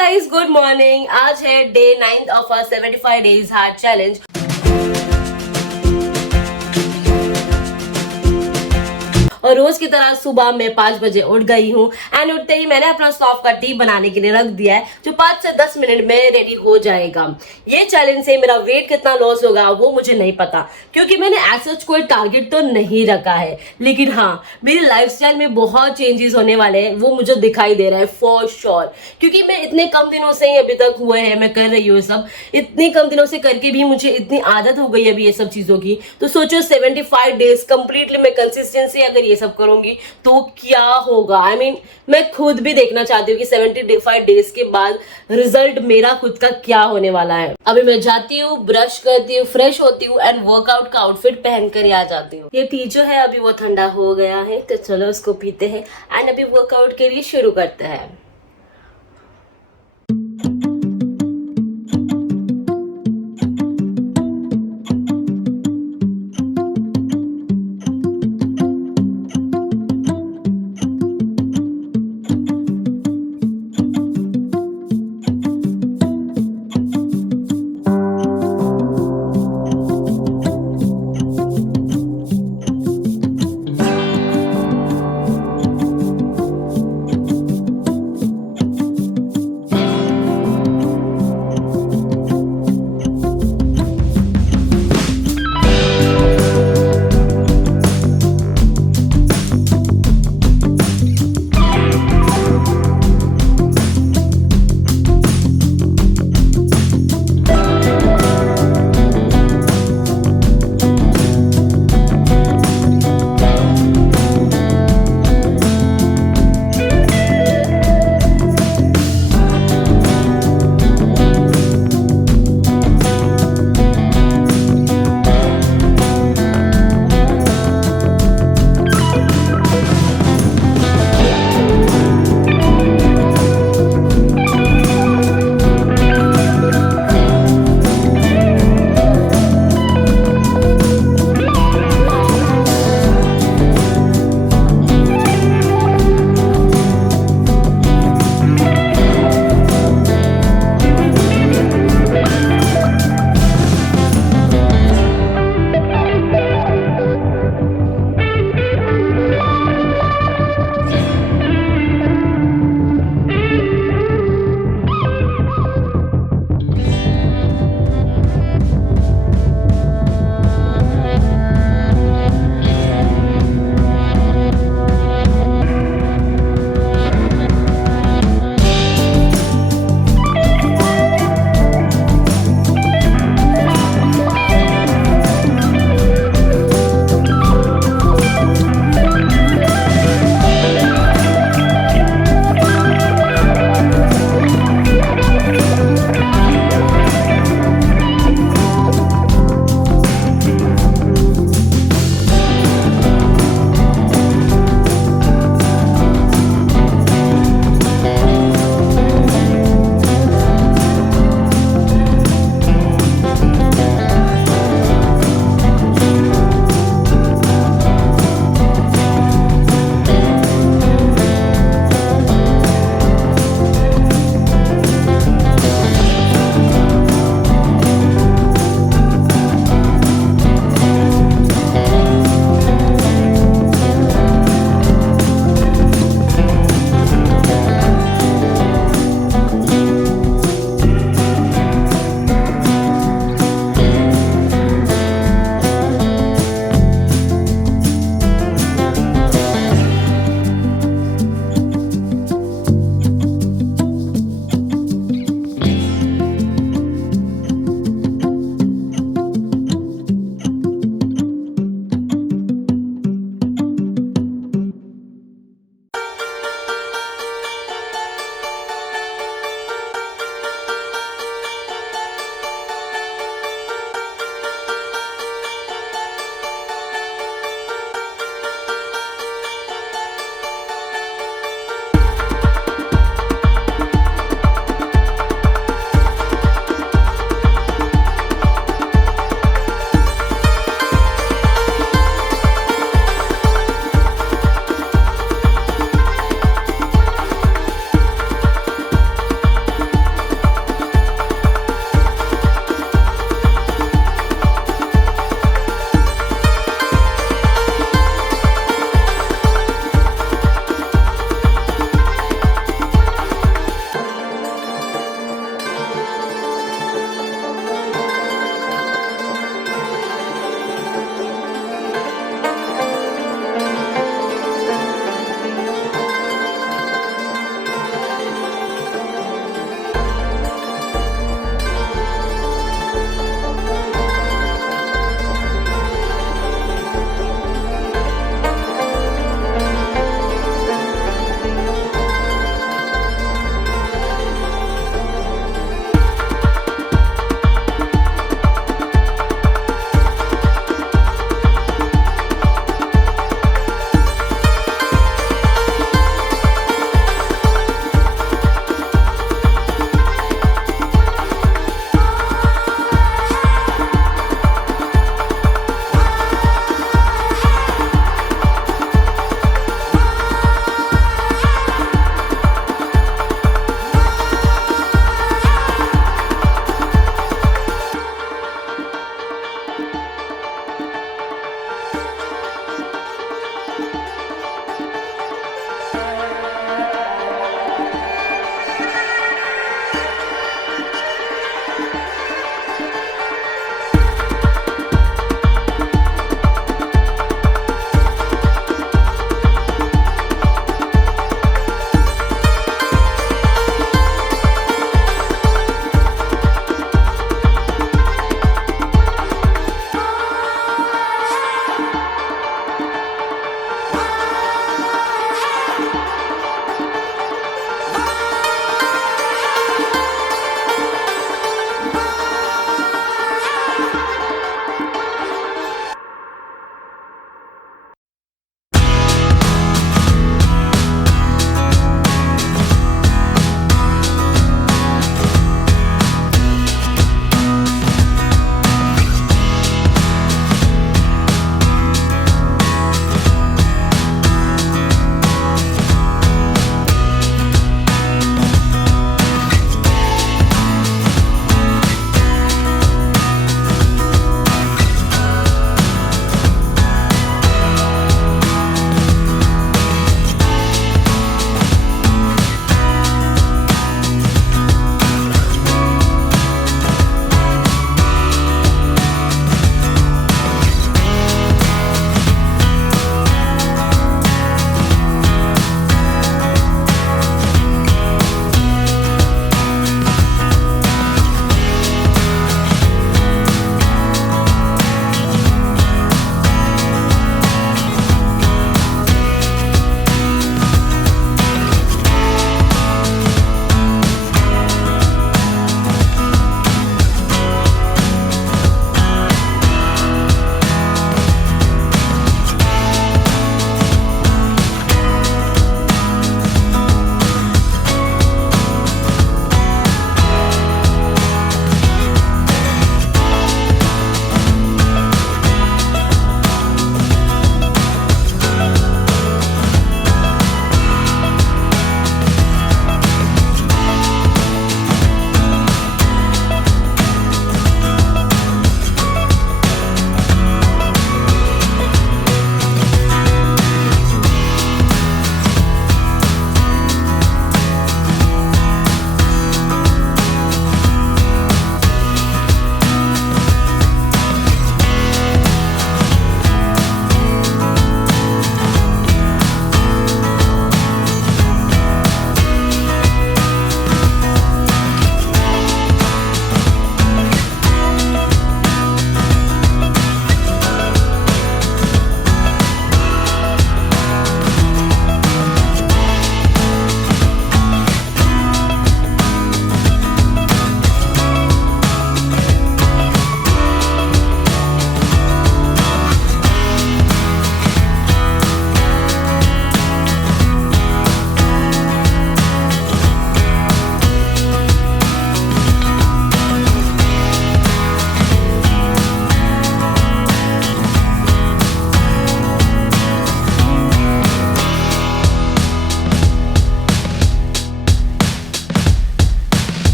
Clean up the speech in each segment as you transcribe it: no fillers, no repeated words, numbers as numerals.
Guys, good morning. आज है day 9 of our 75 days heart challenge. और रोज की तरह सुबह मैं 5 बजे उठ गई हूँ एंड उठते ही मैंने अपना सौंफ का टी बनाने के लिए रख दिया है, जो 5 से 10 मिनट में रेडी हो जाएगा। ये चैलेंज से मेरा वेट कितना लॉस होगा वो मुझे नहीं पता, क्योंकि मैंने ऐसा कोई टारगेट तो नहीं रखा है। लेकिन हाँ, मेरी लाइफस्टाइल में बहुत चेंजेस होने वाले हैं, वो मुझे दिखाई दे रहा है फॉर श्योर। क्योंकि मैं इतने कम दिनों से ही अभी तक हुए हैं, मैं कर रही हूँ सब, इतनी कम दिनों से करके भी मुझे इतनी आदत हो गई अभी ये सब चीजों की। तो सोचो 75 डेज कंप्लीटली मैं कंसिस्टेंसी अगर ये सब करूंगी तो क्या होगा। I mean, मैं खुद भी देखना चाहती हूँ कि 75 डेज के बाद रिजल्ट मेरा खुद का क्या होने वाला है। अभी मैं जाती हूँ, ब्रश करती हूँ, फ्रेश होती हूँ एंड वर्कआउट का आउटफिट पहन कर ही आ जाती हूँ। ये टी जो है अभी वो ठंडा हो गया है, तो चलो उसको पीते हैं एंड अभी वर्कआउट के लिए शुरू करते हैं।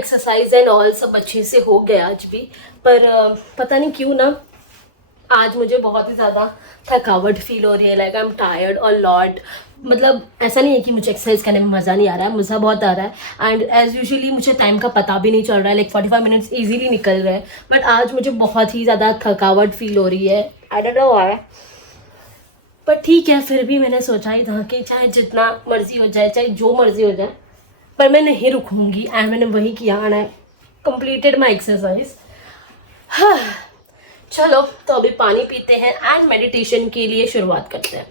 एक्सरसाइज एंड ऑल सब अच्छे से हो गया आज भी, पर पता नहीं क्यों ना आज मुझे बहुत ही ज़्यादा थकावट फील हो रही है। लाइक आई एम टायर्ड और लॉट। मतलब ऐसा नहीं है कि मुझे एक्सरसाइज करने में मज़ा नहीं आ रहा है, मज़ा बहुत आ रहा है। एंड एज यूजुअली मुझे टाइम का पता भी नहीं चल रहा है, लाइक 45 मिनट्स ईजीली निकल रहे हैं। बट आज मुझे बहुत ही ज़्यादा थकावट फील हो रही है। आई डोंट नो व्हाई, पर ठीक है, फिर भी मैंने सोचा ही था कि चाहे जितना मर्जी हो जाए, चाहे जो मर्जी हो जाए, पर मैं नहीं रुकूंगी। एंड मैंने वही किया and I completed my exercise. हाँ, चलो तो अभी पानी पीते हैं एंड मेडिटेशन के लिए शुरुआत करते हैं।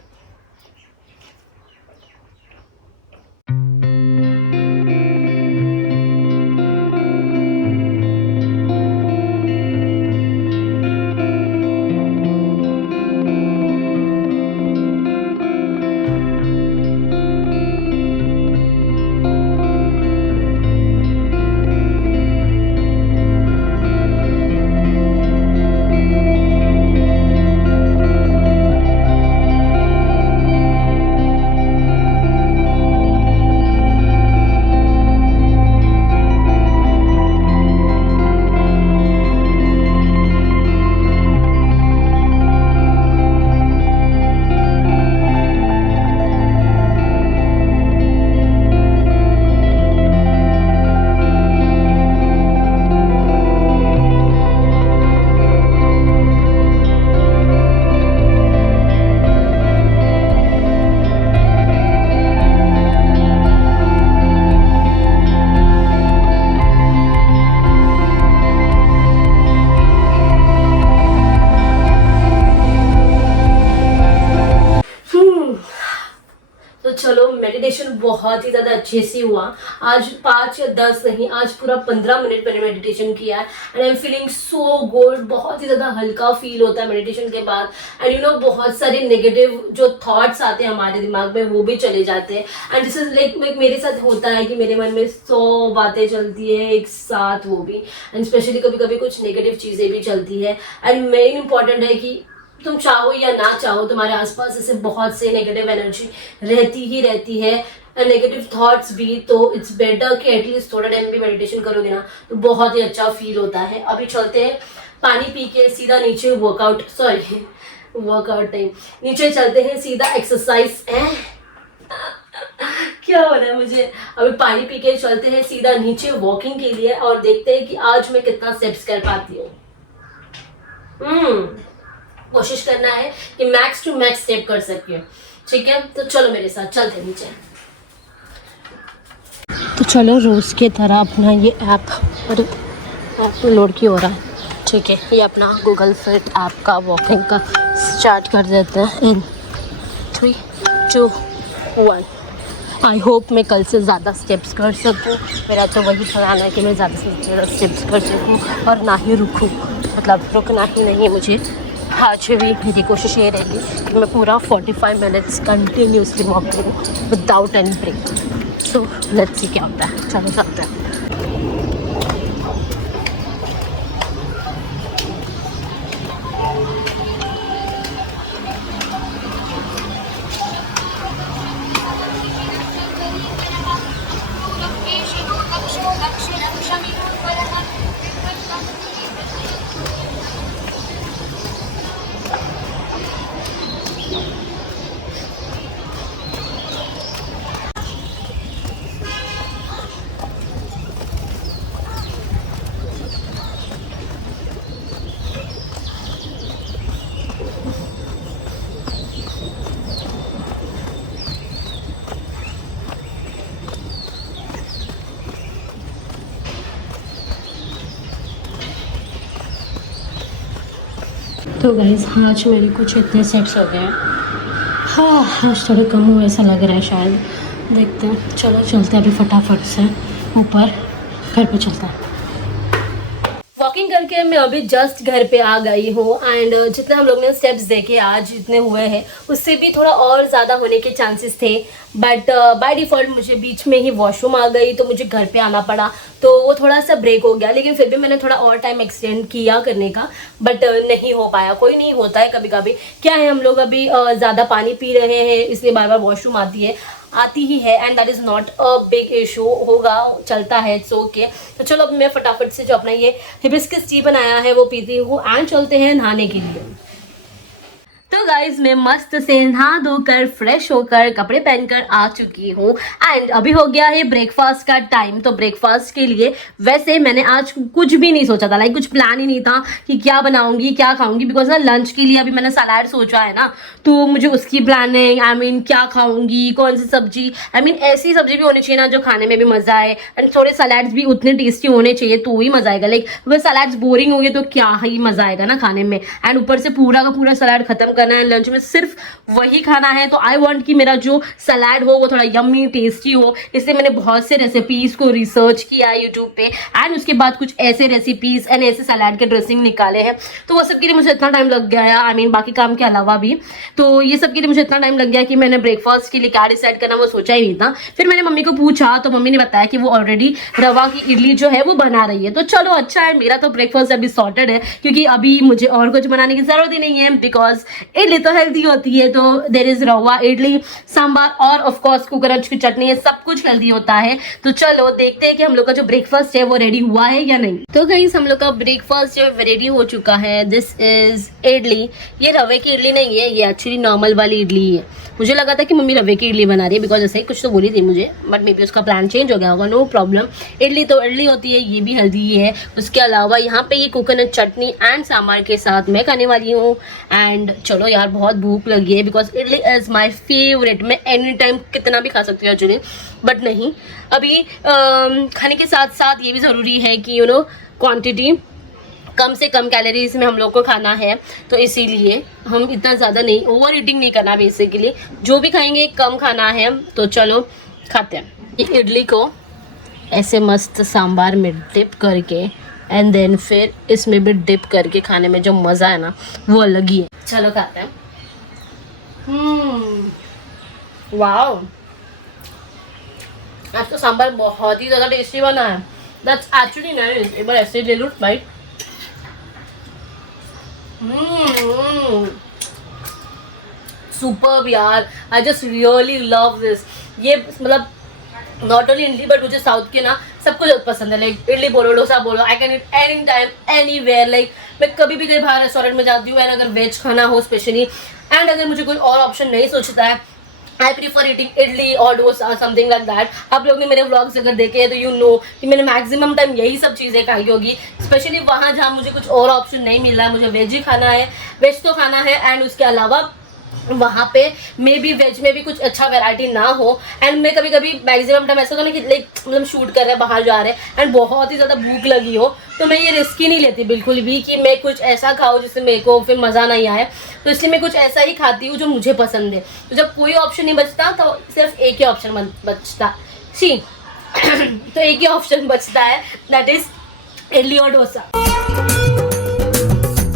तो चलो, मेडिटेशन बहुत ही ज़्यादा अच्छे से हुआ। आज 5 या 10 नहीं, आज पूरा 15 मिनट मैंने मेडिटेशन किया है and I am feeling so good. बहुत ही ज़्यादा हल्का फील होता है मेडिटेशन के बाद। एंड यू नो, बहुत सारे नेगेटिव जो थॉट्स आते हैं हमारे दिमाग में वो भी चले जाते हैं। एंड दिस इज लाइक मेरे साथ होता है कि मेरे मन में 100 बातें चलती है एक साथ, वो भी। एंड स्पेशली कभी कभी कुछ नेगेटिव चीज़ें भी चलती है। एंड मेन इंपॉर्टेंट है कि तुम चाहो या ना चाहो, तुम्हारे आसपास ऐसे बहुत से नेगेटिव एनर्जी रहती ही रहती है, नेगेटिव थॉट्स भी। तो इट्स बेटर कि एटलीस्ट थोड़ा टाइम भी मेडिटेशन करोगे ना तो बहुत ही अच्छा फील होता है। अभी चलते हैं, पानी पी के सीधा नीचे वर्कआउट नहीं, नीचे चलते हैं सीधा एक्सरसाइज। क्या हो रहा है मुझे? अभी पानी पी के चलते हैं सीधा नीचे वॉकिंग के लिए और देखते हैं कि आज मैं कितना स्टेप्स कर पाती हूँ। कोशिश करना है कि मैक्स टू मैक्स स्टेप कर सके। ठीक है, तो चलो मेरे साथ चलते नीचे। तो चलो, रोज की तरह अपना ये ऐप लोड की हो रहा है। ठीक है, ये अपना गूगल फिट ऐप का वॉकिंग का स्टार्ट कर देते हैं इन 3, 2, 1। आई होप मैं कल से ज़्यादा स्टेप्स कर सकूँ। मेरा तो वही प्लान है कि मैं ज़्यादा से ज़्यादा स्टेप्स कर सकूँ और ना ही रुकूँ। मतलब रुकना ही नहीं मुझे। आज भी मेरी कोशिश ये रहेगी कि मैं पूरा 45 मिनट्स कंटिन्यूसली वॉक करूँ without any break. So let's see क्या होता है। चलो चलते हैं। तो गाइस, आज मेरे कुछ इतने सेट्स हो गए हैं। हाँ, आज थोड़े कम हुए ऐसा लग रहा है शायद। देखते हैं, चलो चलते हैं अभी फटाफट से ऊपर, घर पे चलता है। वॉकिंग करके मैं अभी जस्ट घर पे आ गई हूँ एंड जितने हम लोग ने स्टेप्स देखे आज जितने हुए हैं उससे भी थोड़ा और ज़्यादा होने के चांसेस थे। बट बाय डिफ़ॉल्ट मुझे बीच में ही वॉशरूम आ गई तो मुझे घर पे आना पड़ा, तो वो थोड़ा सा ब्रेक हो गया। लेकिन फिर भी मैंने थोड़ा और टाइम एक्सटेंड किया करने का, बट नहीं हो पाया। कोई नहीं, होता है कभी कभी। क्या है, हम लोग अभी ज़्यादा पानी पी रहे हैं इसलिए बार बार वॉशरूम आती है। आती ही है and that is not a big issue, होगा, चलता है, इट्स ओके। तो चलो अब मैं फटाफट से जो अपना ये हिबिस्कस टी बनाया है वो पीती हूँ एंड चलते हैं नहाने के लिए। तो गाइज मैं मस्त से नहा धोकर फ्रेश होकर कपड़े पहनकर आ चुकी हूँ एंड अभी हो गया है ब्रेकफास्ट का टाइम। तो ब्रेकफास्ट के लिए वैसे मैंने आज कुछ भी नहीं सोचा था, लाइक कुछ प्लान ही नहीं था कि क्या बनाऊंगी क्या खाऊंगी, बिकॉज ना लंच के लिए अभी मैंने सलाद सोचा है ना, तो मुझे उसकी प्लानिंग, आई मीन क्या खाऊंगी, कौन सी सब्जी, आई मीन ऐसी सब्जी भी होनी चाहिए ना जो खाने में भी मजा आए एंड थोड़े सलाड्स भी उतने टेस्टी होने चाहिए तो ही मजा आएगा। लाइक अगर सलाड्स बोरिंग होंगे तो क्या ही मजा आएगा ना खाने में, एंड ऊपर से पूरा का पूरा सलाद खत्म करना है, लंच में सिर्फ वही खाना है। तो आई वांट कि मेरा जो सलाद हो वो थोड़ा यम्मी टेस्टी हो, इसलिए मैंने बहुत से रेसिपीज को रिसर्च किया यूट्यूब पे एंड उसके बाद कुछ ऐसे रेसिपीज एंड ऐसे सलाद के ड्रेसिंग निकाले हैं। तो वो सब के लिए मुझे इतना टाइम लग गया, आई मीन बाकी काम के अलावा भी, तो ये सब के लिए मुझे इतना टाइम लग गया कि मैंने ब्रेकफास्ट के लिए क्या डिसाइड करना वो सोचा ही नहीं था। फिर मैंने मम्मी को पूछा तो मम्मी ने बताया कि वो ऑलरेडी रवा की इडली जो है वो बना रही है। तो चलो अच्छा है, मेरा तो ब्रेकफास्ट अभी सॉर्टेड है क्योंकि अभी मुझे और कुछ बनाने की जरूरत ही नहीं है, बिकॉज इडली तो हेल्दी होती है। तो देर इज रवा इडली, सांबार और ऑफ कोर्स कोकोनट की चटनी, ये सब कुछ हेल्दी होता है। तो चलो देखते हैं कि हम लोग का जो ब्रेकफास्ट है वो रेडी हुआ है या नहीं। तो गाइस हम लोग का ब्रेकफास्ट जो रेडी हो चुका है। This is idli. ये रवे की इडली नहीं है, ये एक्चुअली नॉर्मल वाली इडली है। मुझे लगा था कि मम्मी रवे की इडली बना रही है, बिकॉज ऐसे ही कुछ तो बोली थी मुझे, बट मे बी उसका प्लान चेंज हो गया होगा, नो प्रॉब्लम। इडली तो इडली होती है, ये भी हेल्दी है। उसके अलावा यहाँ पे ये कोकोनट चटनी एंड सांभर के साथ मैं खाने वाली हूँ। एंड चलो यार बहुत भूख लगी है, because idli is my favourite. मैं एनी टाइम कितना भी खा सकती हूँ एक्चुअली, बट नहीं, अभी खाने के साथ साथ ये भी ज़रूरी है कि क्वान्टिटी कम से कम कैलोरीज में हम लोग को खाना है। तो इसीलिए हम इतना ज़्यादा नहीं, ओवर ईटिंग नहीं करना, बेसिकली जो भी खाएंगे कम खाना है। तो चलो खाते हैं। ये इडली को ऐसे मस्त सांबार में डिप करके एंड देन फिर इसमें भी डिप करके खाने में जो मज़ा है ना वो अलग ही है। चलो खाते हैं। वाओ, आज तो सांबार बहुत ही ज़्यादा टेस्टी बना है। That's actually nice. एक बार ऐसे ले लो बाइट। सुपर्ब यार, I just really love this. ये मतलब नॉट ओनली इडली बट मुझे साउथ के ना सब कुछ पसंद है। लाइक इडली बोलो, डोसा बोलो, I can eat any time anywhere. Like मैं कभी भी कहीं बाहर रेस्टोरेंट में जाती हूँ एंड अगर वेज खाना हो स्पेशली, एंड अगर मुझे कोई और ऑप्शन नहीं सोचता है, आई प्रीफर ईटिंग इडली और डोसा, समथिंग लाइक दैट। आप लोग ने मेरे व्लॉग्स अगर देखे हैं तो यू नो कि मैंने मैक्सिमम टाइम यही सब चीज़ें खाई होगी, स्पेशली वहाँ जहाँ मुझे कुछ और ऑप्शन नहीं मिल रहा है। मुझे वेज ही खाना है, वेज तो खाना है, एंड उसके अलावा वहाँ पे मे बी वेज में भी कुछ अच्छा वैरायटी ना हो। एंड मैं कभी कभी मैक्सिमम टाइम ऐसा होता ना कि लाइक मतलब शूट कर रहे हैं, बाहर जा रहे हैं एंड बहुत ही ज़्यादा भूख लगी हो, तो मैं ये रिस्क ही नहीं लेती बिल्कुल भी कि मैं कुछ ऐसा खाऊं जिससे मेरे को फिर मज़ा नहीं आए। तो इसलिए मैं कुछ ऐसा ही खाती हूँ जो मुझे पसंद है। तो जब कोई ऑप्शन नहीं बचता तो सिर्फ एक ही ऑप्शन बचता सी तो एक ही ऑप्शन बचता है, दैट इज इडली और डोसा।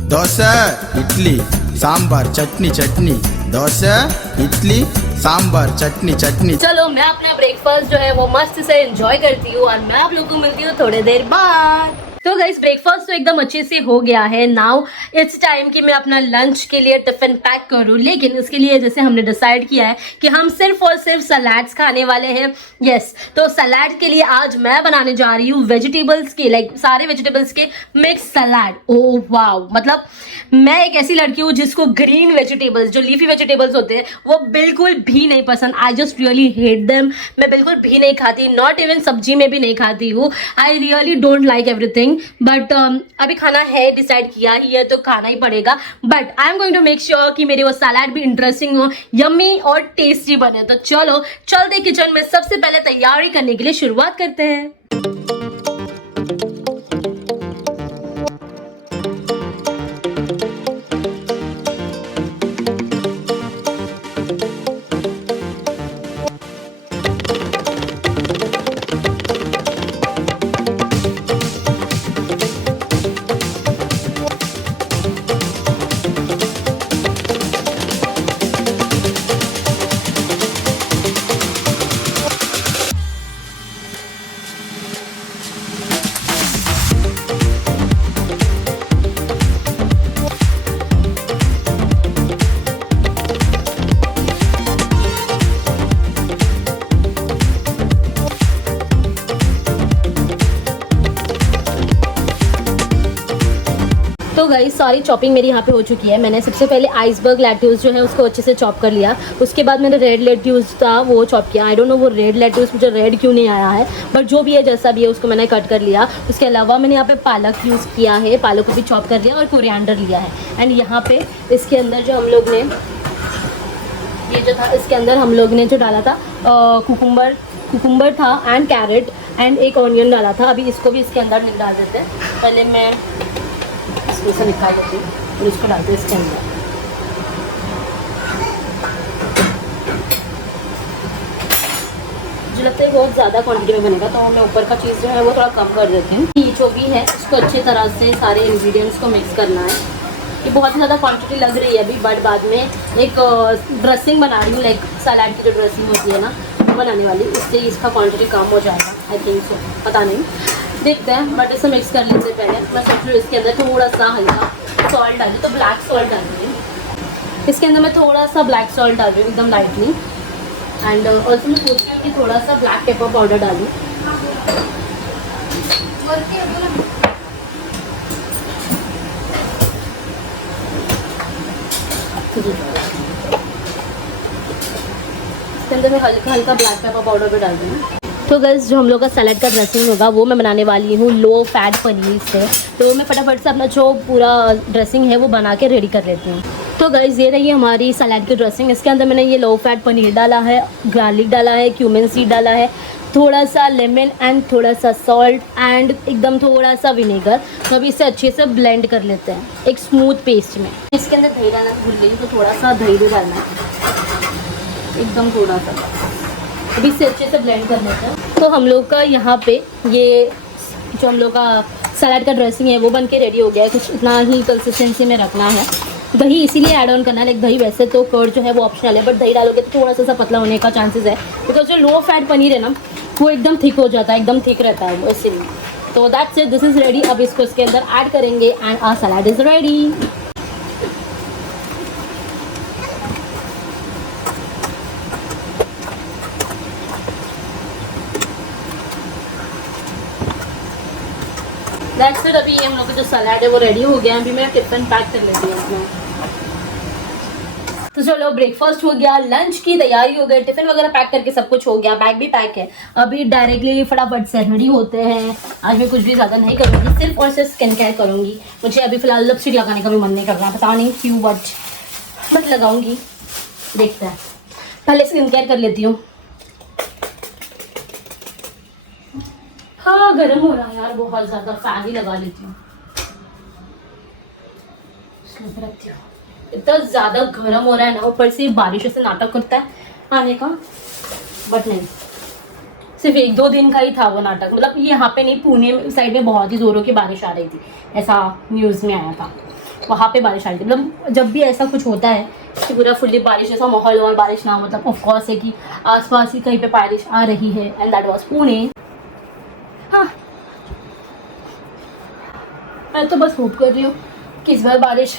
डोसा इडली सांबार चटनी चटनी, डोसा इडली सांबार चटनी चटनी। चलो मैं अपना ब्रेकफास्ट जो है वो मस्त से एंजॉय करती हूँ और मैं आप लोगों को मिलती हूँ थोड़ी देर बाद। तो गाइस ब्रेकफास्ट तो एकदम अच्छे से हो गया है। नाउ इट्स टाइम कि मैं अपना लंच के लिए टिफिन पैक करूँ, लेकिन इसके लिए जैसे हमने डिसाइड किया है कि हम सिर्फ और सिर्फ सलाड्स खाने वाले हैं। यस, तो सलाड के लिए आज मैं बनाने जा रही हूँ वेजिटेबल्स के, लाइक सारे वेजिटेबल्स के मिक्स सलाड। ओह वाओ, मतलब मैं एक ऐसी लड़की हूँ जिसको ग्रीन वेजिटेबल्स, जो लीफी वेजिटेबल्स होते हैं वो बिल्कुल भी नहीं पसंद। I just really hate them. मैं बिल्कुल भी नहीं खाती, नॉट इवन सब्जी में भी नहीं खाती हूँ। I really don't like everything, but अभी खाना है, डिसाइड किया ही है तो खाना ही पड़ेगा। But I am going to make sure कि मेरे वो सलाड भी इंटरेस्टिंग हो, यम्मी और टेस्टी बने। तो चलो चलते किचन में, सबसे पहले तैयारी करने के लिए शुरुआत करते हैं। गाइस सारी चॉपिंग मेरी यहाँ पे हो चुकी है। मैंने सबसे पहले आइसबर्ग लेट्यूस जो है उसको अच्छे से चॉप कर लिया। उसके बाद मैंने रेड लेट्यूस था वो चॉप किया। आई डोंट नो वो रेड लेट्यूस मुझे रेड क्यों नहीं आया है, बट जो भी है जैसा भी है उसको मैंने कट कर लिया। उसके अलावा मैंने यहाँ पे पालक यूज़ किया है, पालक को भी चॉप कर लिया और कोरिएंडर लिया है। एंड यहाँ पे इसके अंदर जो हम लोग ने ये जो था इसके अंदर हम लोग ने जो डाला था कुकुम्बर था एंड कैरेट एंड एक ऑनियन डाला था। अभी इसको भी इसके अंदर डाल देते हैं। पहले मैं इसको से निकाल लेती हूँ और इसको डालते हैं इसके अंदर। मुझे लगता है बहुत ज़्यादा क्वांटिटी में बनेगा तो मैं ऊपर का चीज़ जो है वो थोड़ा कम कर देती हूँ। ये जो भी है इसको अच्छी तरह से सारे इंग्रेडिएंट्स को मिक्स करना है। ये बहुत ही ज़्यादा क्वांटिटी लग रही है अभी, बट बाद में एक ड्रेसिंग बना रही हूँ, लाइक सलाद की जो ड्रेसिंग होती है ना वो बनाने वाली, इससे इसका क्वांटिटी कम हो जाएगा आई थिंक सो, पता नहीं, देखते हैं। बट इसे मिक्स करने से पहले मैं सोच रही हूँ इसके अंदर थोड़ा सा हल्का सॉल्ट डालूँ, तो ब्लैक सॉल्ट डाल रही हूँ इसके अंदर। मैं थोड़ा सा ब्लैक सॉल्ट डाल रही हूँ एकदम लाइटली। एंड ऑल्सो मैं सोच रही हूँ कि थोड़ा सा ब्लैक पेपर पाउडर डालूँ। इसके अंदर मैं हल्का हल्का ब्लैक पेपर पाउडर भी डाल दूँगी। तो गाइस जो हम लोग का सलाद का ड्रेसिंग होगा वो मैं बनाने वाली हूँ लो फैट पनीर से। तो मैं फटाफट से अपना जो पूरा ड्रेसिंग है वो बना के रेडी कर लेती हूँ। तो गाइस ये रही हमारी सलाद की ड्रेसिंग। इसके अंदर मैंने ये लो फैट पनीर डाला है, गार्लिक डाला है, क्यूमिन सीड डाला है, थोड़ा सा लेमन एंड थोड़ा सा सॉल्ट एंड एकदम थोड़ा सा विनेगर। तो अभी इसे अच्छे से ब्लेंड कर लेते हैं एक स्मूथ पेस्ट में। इसके अंदर दही डालना भूल गई तो थोड़ा सा दही भी डालना है, एकदम थोड़ा सा। अभी इसे अच्छे से ब्लेंड कर लेते हैं। तो हम लोग का यहाँ पे ये जो हम लोग का सलाद का ड्रेसिंग है वो बन के रेडी हो गया है। कुछ इतना ही कंसिस्टेंसी में रखना है। दही इसीलिए ऐड ऑन करना है, लाइक दही वैसे तो कर्ड जो है वो ऑप्शनल है, बट दही डालोगे तो थोड़ा सा पतला होने का चांसेस है, बिकॉज जो लो फैट पनीर है ना वो एकदम थिक हो जाता है, एकदम थिक रहता है वो, इसीलिए। तो that's it, this is ready. अब इसको इसके अंदर ऐड करेंगे and our salad is ready. That's it. अभी ये हम लोग का जो सलाद है वो रेडी हो गया है। अभी मैं टिफिन पैक कर लेती हूँ अपना। तो चलो ब्रेकफास्ट हो गया, लंच की तैयारी हो गई, टिफिन वगैरह पैक करके सब कुछ हो गया, बैग भी पैक है। अभी डायरेक्टली फटाफट से रेडी होते हैं। आज मैं कुछ भी ज़्यादा नहीं करूँगी, सिर्फ और सिर्फ स्किन केयर करूँगी। मुझे अभी फिलहाल लिपस्टिक लगाने का भी मन नहीं कर रहा, पता नहीं क्यों, बट लगाऊंगी, देखते हैं। पहले स्किन केयर कर लेती हूँ। हाँ गर्म हो रहा है यार बहुत ज़्यादा, फैन ही लगा लेती हूँ। रखती हूँ, इतना ज़्यादा गर्म हो रहा है ना, ऊपर से बारिश से नाटक करता है आने का, बट नहीं, सिर्फ 1-2 दिन का ही था वो नाटक। मतलब ये यहाँ पे नहीं, पुणे साइड में बहुत ही ज़ोरों की बारिश आ रही थी, ऐसा न्यूज़ में आया था। वहाँ पे बारिश आ रही थी। मतलब जब भी ऐसा कुछ होता है कि पूरा फुल्ली बारिश ऐसा माहौल और बारिश ना, मतलब ऑफकोर्स है कि आसपास ही कहीं पे बारिश आ रही है, एंड दैट वाज पुणे। हाँ मैं तो बस होप कर रही हूँ कि इस बार बारिश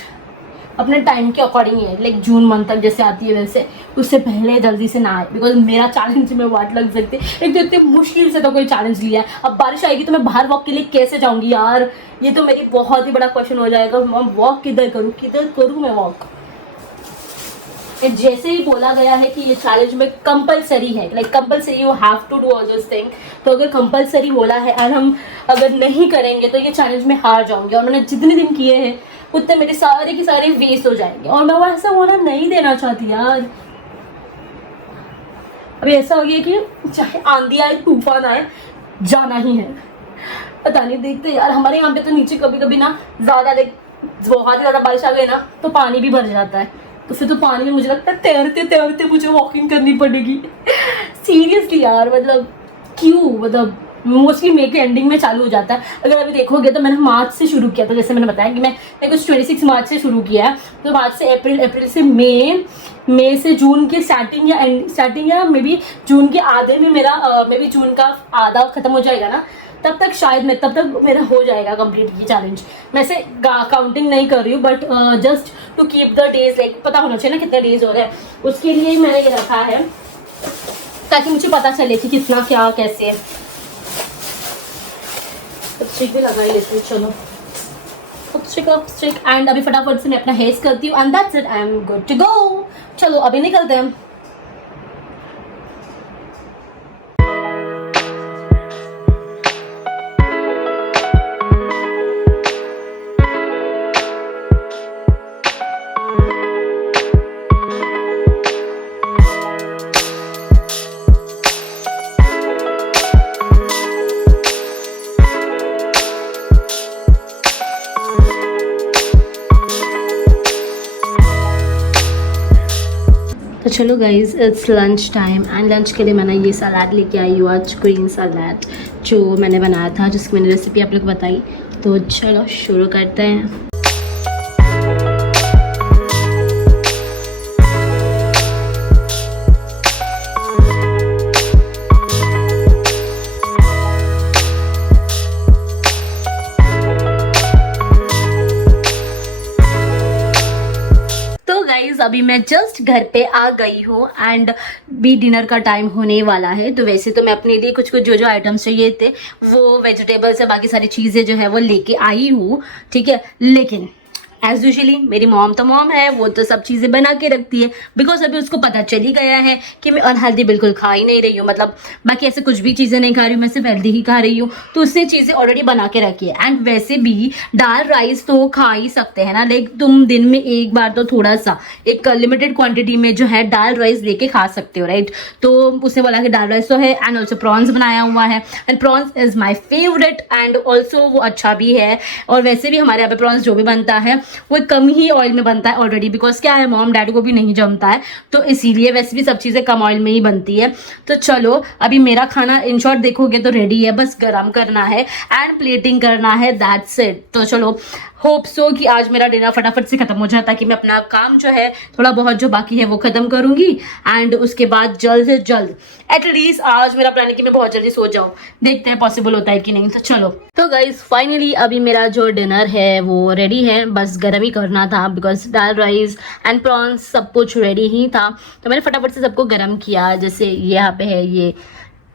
अपने टाइम के अकॉर्डिंग है, लाइक जून मंथ तक जैसे आती है वैसे, उससे पहले जल्दी से ना आए, बिकॉज मेरा चैलेंज में वाट लग सकती है। एक तो इतनी मुश्किल से तो कोई चैलेंज लिया है, अब बारिश आएगी तो मैं बाहर वॉक के लिए कैसे जाऊंगी यार, ये तो मेरी बहुत ही बड़ा क्वेश्चन हो जाएगा। मैं वॉक किधर करूँ मैं वॉक। जैसे ही बोला गया है कि ये चैलेंज में कंपलसरी है, like compulsory you have to do all this thing, तो अगर कंपलसरी बोला है और हम अगर नहीं करेंगे तो ये चैलेंज में हार जाऊंगी, और मैंने जितने दिन किए हैं उतने मेरे सारे के सारे वेस्ट हो जाएंगे, और मैं वो ऐसा होना नहीं देना चाहती यार। अभी ऐसा हो गया कि चाहे आंधी आए तूफान आए जाना ही है, पता नहीं, देखते यार। हमारे यहाँ पे तो नीचे कभी कभी ना ज़्यादा, लाइक बहुत ही ज़्यादा बारिश आ गई ना तो पानी भी भर जाता है, तो फिर तो पानी में मुझे लगता है तैरते तैरते मुझे वॉकिंग करनी पड़ेगी। सीरियसली यार, मतलब क्यों, मतलब मोस्टली मई के एंडिंग में चालू हो जाता है। अगर अभी देखोगे तो मैंने मार्च से शुरू किया था, जैसे मैंने बताया कि मैं कुछ 26 मार्च से शुरू किया है, तो मार्च से अप्रैल से मई से जून के स्टार्टिंग या मे बी जून के आधे में मेरा मे बी जून का आधा खत्म हो जाएगा ना, तब तक मेरा हो जाएगा कंप्लीट ये चैलेंज। मैं ऐसे काउंटिंग नहीं कर रही हूँ, but just to keep the days, like पता होना चाहिए ना कितने डेज हो रहे हैं, उसके लिए मैंने ये रखा है ताकि मुझे पता चले कि कितना क्या कैसे है। लिपस्टिक भी लगा ही लेती हूँ, चलो अब लिपस्टिक एंड अभी फटाफट से मैं अपना हेयर्स करती हूँ and that's it, I am good to go. चलो अभी निकलते हैं। तो चलो guys it's lunch time and lunch के लिए मैंने ये सलाद लेके आई हूँ आज, ग्रीन सलाद जो मैंने बनाया था, जिसकी मैंने रेसिपी आप लोग बताई। तो चलो शुरू करते हैं। गाइज अभी मैं जस्ट घर पे आ गई हूँ एंड भी डिनर का टाइम होने वाला है। तो वैसे तो मैं अपने लिए कुछ कुछ जो आइटम्स चाहिए थे वो वेजिटेबल्स या बाकी सारी चीज़ें जो है वो लेके आई हूँ, ठीक है। लेकिन एज यूजली मेरी मॉम तो मॉम है, वो तो सब चीज़ें बना के रखती है, बिकॉज अभी उसको पता चल ही गया है कि मैं अनहेल्दी बिल्कुल खा ही नहीं रही हूँ, मतलब बाकी ऐसे कुछ भी चीज़ें नहीं खा रही हूँ, मैं सिर्फ हेल्दी ही खा रही हूँ। तो उसने चीज़ें ऑलरेडी बना के रखी है एंड वैसे भी दाल राइस तो खा ही सकते हैं ना, लाइक तुम दिन में एक बार तो थोड़ा सा एक लिमिटेड क्वान्टिटी में जो है दाल राइस लेके खा सकते हो, राइट। तो उसने बोला कि दाल राइस तो है एंड ऑल्सो प्रॉन्स बनाया हुआ है and prawns is my favourite and also वो अच्छा भी है। और वैसे भी हमारे यहाँ पे प्रॉन्स जो भी बनता है वो कम ही ऑयल में बनता है ऑलरेडी, बिकॉज क्या है मॉम डैड को भी नहीं जमता है, तो इसीलिए वैसे भी सब चीज़ें कम ऑयल में ही बनती है। तो चलो अभी मेरा खाना इन शॉर्ट देखोगे तो रेडी है, बस गरम करना है एंड प्लेटिंग करना है, दैट्स इट। तो चलो होप सो कि आज मेरा डिनर फटाफट से खत्म हो जाए ताकि मैं अपना काम जो है थोड़ा बहुत जो बाकी है वो खत्म करूंगी एंड उसके बाद जल्द से जल्द एटलीस्ट आज मेरा प्लान है कि मैं बहुत जल्दी सो जाऊं, देखते हैं पॉसिबल होता है कि नहीं। तो चलो तो गाइज फाइनली अभी मेरा जो डिनर है वो रेडी है, बस गर्म ही करना था because dal rice and prawns सब कुछ रेडी ही था। तो मैंने फटाफट से सबको गर्म किया, जैसे ये यहाँ पे है ये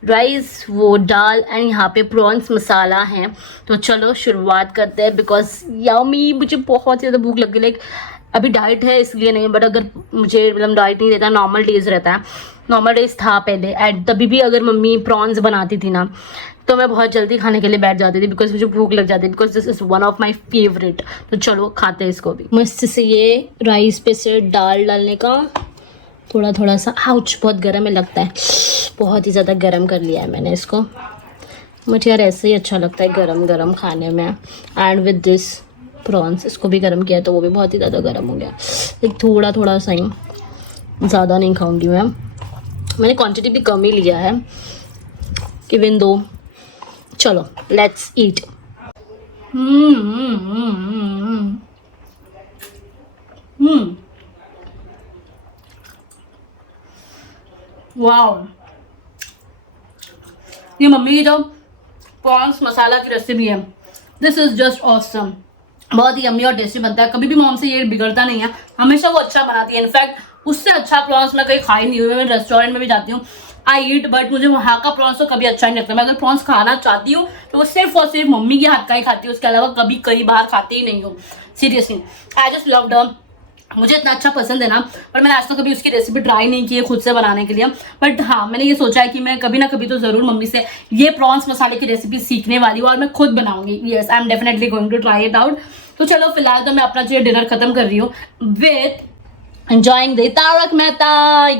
राइस, वो दाल एंड यहाँ पे प्रॉन्स मसाला है। तो चलो शुरुआत करते हैं बिकॉज यम्मी, मुझे बहुत ज़्यादा भूख लग गई। लाइक अभी डाइट है इसलिए नहीं, बट अगर मुझे मतलब डाइट नहीं रहता, नॉर्मल डेज रहता है, नॉर्मल डेज था पहले एंड तभी भी अगर मम्मी प्रॉन्स बनाती थी ना तो मैं बहुत जल्दी खाने के लिए बैठ जाती थी बिकॉज मुझे भूख लग जाती है, because this is one of my favourite. तो चलो खाते हैं इसको भी। मस्त से ये राइस पे से दाल डालने का, थोड़ा थोड़ा सा, आउच बहुत गर्म है लगता है, बहुत ही ज़्यादा गर्म कर लिया है मैंने इसको। मुझे यार ऐसे ही अच्छा लगता है गरम गरम खाने में एंड विद दिस प्रॉन्स, इसको भी गरम किया तो वो भी बहुत ही ज़्यादा गरम हो गया। एक थोड़ा थोड़ा सा ही, ज़्यादा नहीं खाऊंगी मैंने क्वांटिटी भी कम ही लिया है इवन दो। चलो लेट्स ईट। वाओ, ये मम्मी की जो प्रॉन्स मसाला की रेसिपी है, दिस इज जस्ट ऑसम। बहुत ही यम्मी और टेस्टी बनता है, कभी भी मॉम से ये बिगड़ता नहीं है, हमेशा वो अच्छा बनाती है। इनफैक्ट उससे अच्छा प्रॉन्स मैं कहीं खाई नहीं हुई, मैं रेस्टोरेंट में भी जाती हूँ आई ईट, बट मुझे वहाँ का प्रॉन्स तो कभी अच्छा नहीं लगता। मैं अगर प्रॉन्स खाना चाहती हूँ तो वो सिर्फ और सिर्फ मम्मी के हाथ का ही खाती हूँ, उसके अलावा कभी कई बार खाती ही नहीं हूँ। Seriously I just loved her, मुझे इतना अच्छा पसंद है ना, पर मैंने आज तो कभी उसकी रेसिपी ट्राई नहीं की है खुद से बनाने के लिए। बट हाँ, मैंने ये सोचा है कि मैं कभी ना कभी तो ज़रूर मम्मी से ये प्रॉन्स मसाले की रेसिपी सीखने वाली हूँ और मैं खुद बनाऊंगी। Yes, I am definitely going to try it out. तो चलो फिलहाल तो मैं अपना जो डिनर खत्म कर रही हूँ with enjoying the Taarak Mehta.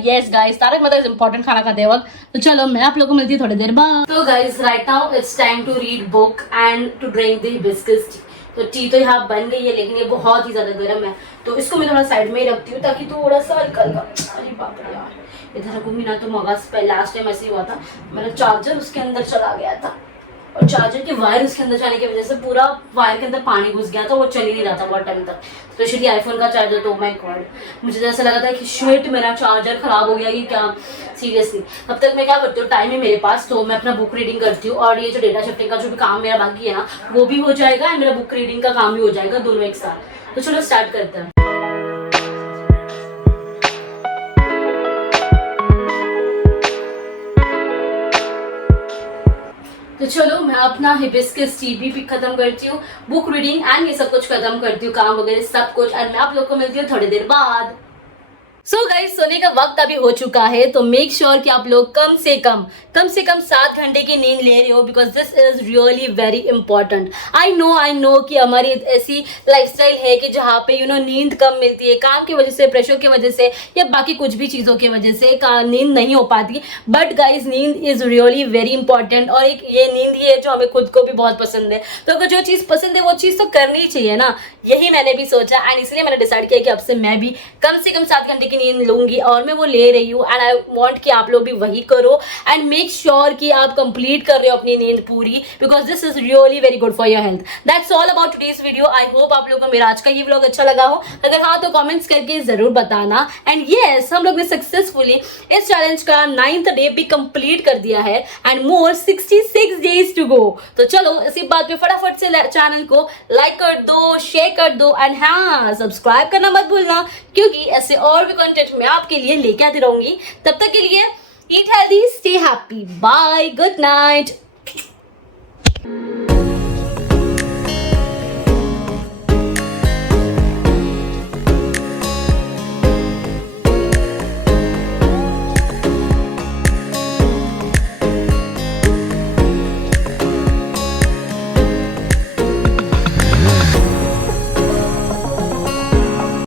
yes guys, Taarak Mehta is important खाना खाते वक्त। तो चलो मैं आप लोगों को मिलती हूँ थोड़ी देर बाद। तो guys right now it's time to read book and to drink the hibiscus tea. तो टी तो यहाँ बन गई है लेकिन ये बहुत ही ज्यादा गर्म है, तो इसको मैं थोड़ा साइड में ही रखती हूँ ताकि थोड़ा सा हल्का हल्का। अरे बाप रे यार, इधर रखूंगी ना तो मगा लास्ट टाइम ऐसे ही हुआ था, मेरा चार्जर उसके अंदर चला गया था और चार्जर के वायर उसके अंदर जाने की वजह से पूरा वायर के अंदर पानी घुस गया था, वो चल ही नहीं रहा था बहुत टाइम तक। स्पेशली आईफोन का चार्जर, तो माय गॉड, मुझे जैसा लगा था कि शिट मेरा चार्जर खराब हो गया कि क्या। सीरियसली तब तक मैं क्या करती हूँ, टाइम है मेरे पास तो मैं अपना बुक रीडिंग करती हूँ और ये जो डेटा शिफ्टिंग का जो भी काम मेरा बाकी है ना वो भी हो जाएगा एंड मेरा बुक रीडिंग का काम भी हो जाएगा, दोनों एक साथ। तो चलो स्टार्ट करते हैं। तो चलो मैं अपना हिबिस्कस टी भी खत्म करती हूँ, बुक रीडिंग एंड ये सब कुछ खत्म करती हूँ, काम वगैरह सब कुछ, एंड मैं आप लोग को मिलती हूँ थोड़ी देर बाद। सो गाइस, सोने का वक्त अभी हो चुका है, तो मेक श्योर कि आप लोग कम से कम 7 घंटे की नींद ले रहे हो, because this is really very important. I know कि हमारी ऐसी लाइफस्टाइल है कि जहाँ पे नींद कम मिलती है, काम की वजह से, प्रेशर की वजह से या बाकी कुछ भी चीज़ों की वजह से नींद नहीं हो पाती। बट गाइज, नींद इज रियली वेरी इंपॉर्टेंट, और एक ये नींद ही है जो हमें खुद को भी बहुत पसंद है। तो अगर जो चीज़ पसंद है वो चीज़ तो करनी ही चाहिए ना, यही मैंने भी सोचा, एंड इसलिए मैंने डिसाइड किया कि अब से मैं भी कम से कम 7 घंटे की नींद लूंगी, और मैं वो ले रही हूँ, एंड आई वांट कि आप लोग भी वही करो, एंड मेक श्योर कि आप कंप्लीट कर रहे हो अपनी नींद पूरी, because this is really very good for your health. That's all about today's video. I hope आप लोगों को मेरा आज का ये व्लॉग अच्छा लगा हो, अगर हाँ तो कमेंट्स करके जरूर बताना। एंड यस, हम लोग ने सक्सेसफुली इस चैलेंज का 9th डे भी कंप्लीट कर दिया है, and more 66 days to go. तो चलो इसी बात पे फटाफट से चैनल को लाइक कर दो, शेयर कर दो, एंड हाँ, सब्सक्राइब करना मत भूलना, क्योंकि ऐसे और भी कंटेंट मैं आपके लिए लेके आती रहूंगी। तब तक के लिए eat healthy, stay happy, bye, good night.